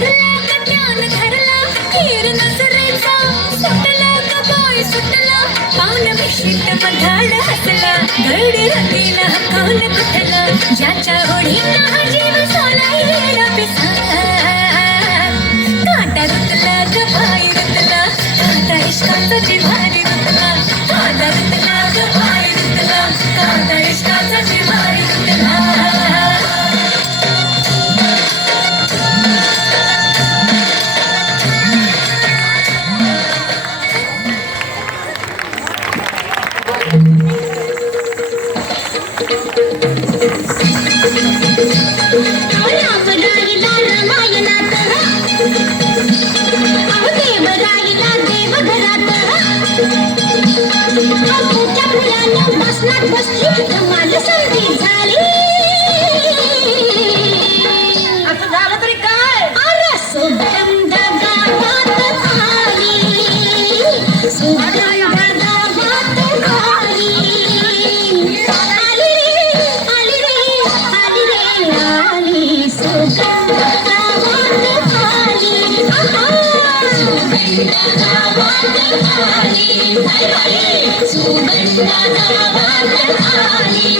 धरला कट्यान धरला खीर नजरेचा सुटला कबाय सुटला पाऊन मिशीत बंधाड हसला गरडी रंगीला हकावून कुठला ज्याच्या ओढीला जीव सोला येडा पिसा काटा रुतला गबाई रुतला काटा इश्काचा जिव्हारी रुतला काटा रुतला गबाई रुतला काटा इश्काचा जिव्हारी रुतला बसली धमाल सर्दी झाली असं झालं तरी काय अरे सुगंध गावात आली सुगंध गावात आली आली रे आली रे आली रे आली सुगंध गावात आली सुगंध गावात आली सुगंध गावात आली